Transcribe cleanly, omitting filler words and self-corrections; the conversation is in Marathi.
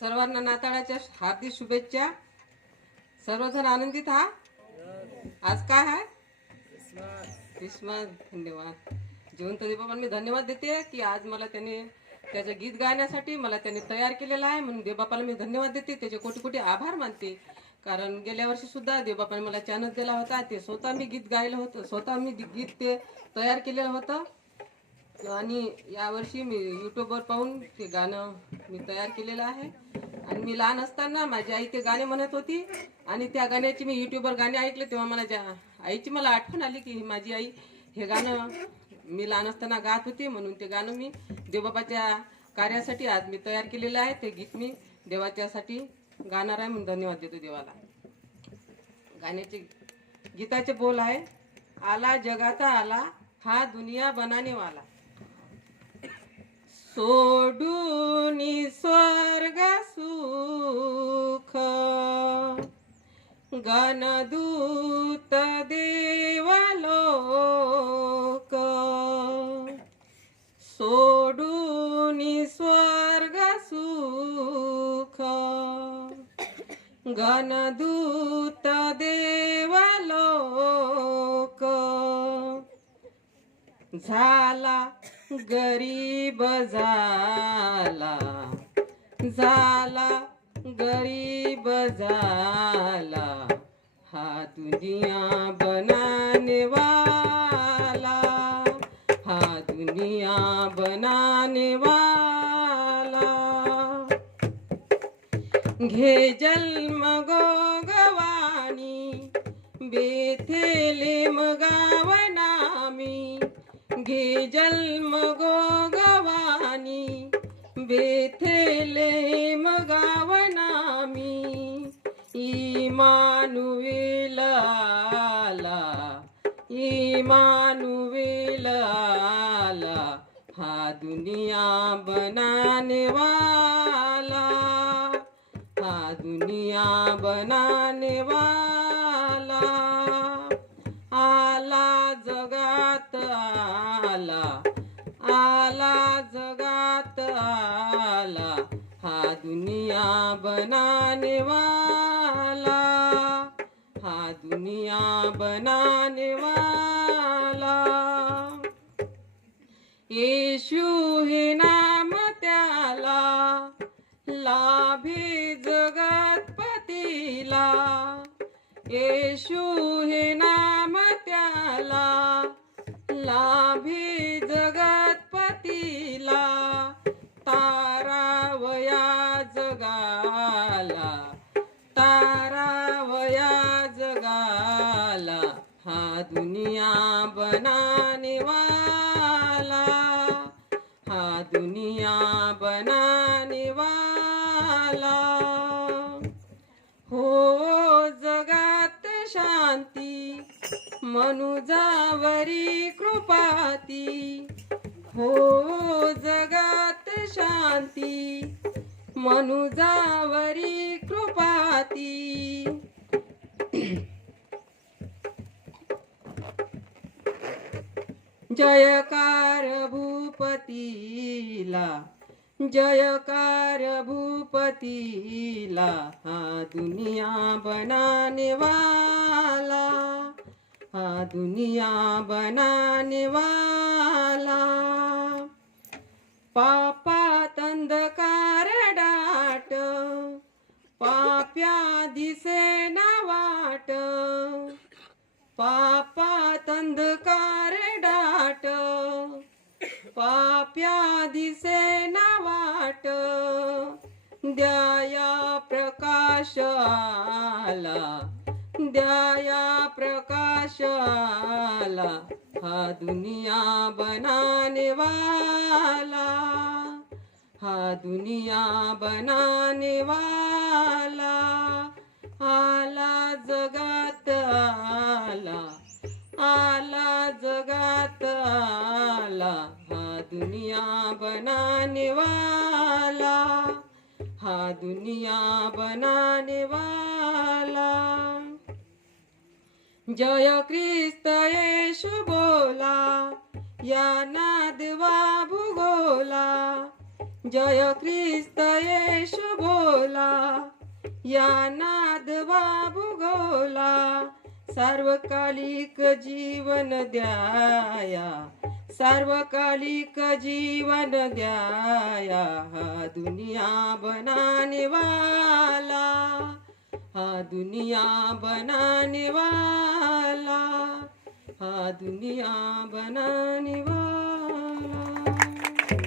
सर्वांना नाताळाच्या हार्दिक शुभेच्छा. सर्वजण आनंदित हा. आज काय आहे? क्रिसमस. धन्यवाद. जिवंत देवबापांना मी धन्यवाद देते की आज मला त्याने त्याचं गीत गाण्यासाठी मला त्याने तयार केलेलं आहे, म्हणून देवबापाला मी धन्यवाद देते. त्याचे कोटी कोटी आभार मानते. कारण गेल्या वर्षी सुद्धा देवबापाने मला चान्स दिला होता. ते स्वतः मी गीत गायलं होतं, स्वतः मी गीत ते तयार केलेलं होतं. आणि यावर्षी मी यूट्यूबवर पाहून ते गाणं मी तयार केलेलं आहे. आणि मी लहान असताना माझी आई ते गाणे म्हणत होती आणि त्या गाण्याची मी यूट्यूबवर गाणे ऐकले तेव्हा मला आईची मला आठवण आली की माझी आई हे गाणं मी लहान असताना गात होती, म्हणून ते गाणं मी देवबापाच्या कार्यासाठी आज मी तयार केलेलं आहे. ते गीत मी देवाच्यासाठी गाणार आहे, म्हणून धन्यवाद देतो देवाला. गाण्याचे गीताचे बोल आहे. आला जगाता आला हा दुनिया बनाने वाला, सोडून स्वर्ग सुख गणदूत देवलोक, सोडून स्वर्ग सुख गणदूत देवलोक, झाला गरीब झाला, झाला गरीब झाला हा दुनिया बनाने वाला, हा दुनिया बनाने वाला. घे जन्म गोगवाणी बेथेलेम गावनामी, घे जन्म गोगवानी बेथेलेम गावनामी, इमानुएल आला, इमानुएल आला हा दुनिया बनाने वाला, हा दुनिया बनाने वाला. आला जगात आला, आला जगात आला हा दुनिया बनाने वाला, हा दुनिया बनाने वाला. येशू हे नाम त्याला लाभे जगतपतीला, येशू हे नाम त्याला लाभे जगतपतीला. तारावया जगाला, तारावया जगाला हा दुनिया बनाने वाला, हा दुनिया बनाने वाला. हो जगात शांती मनुजावरी कृपाती, हो जगात शांती मनुजावरी कृपाती. जयकार भूपतीला, जयकार भूपतीला हा दुनिया बनाने वाला, हा दुनिया बनाने वाला. पापात अंधकार डाट पाप्या दिसे ना वाट, पापात अंधकार डाट पाप्या दिसे ना वाट. द्याया प्रकाश आला, द्याया प्रकाश आला हा दुनिया बनाने वाला, हा दुनिया बनाने वाला. आला जगात आला, आला जगात आला हा दुनिया बनाने वाला, हा दुनिया बनाने वाला. जय ख्रिस्त येशू बोला, या नादवा भूगोला, जय ख्रिस्त येशु बोला, या नाद बाबू गोला, सार्वकालिक जीवन द्याया, सार्वकालिक जीवन द्याया, हा दुनिया बनाने वाला, हा दुनिया बनाने वाला, हा दुनिया बनाने वाला.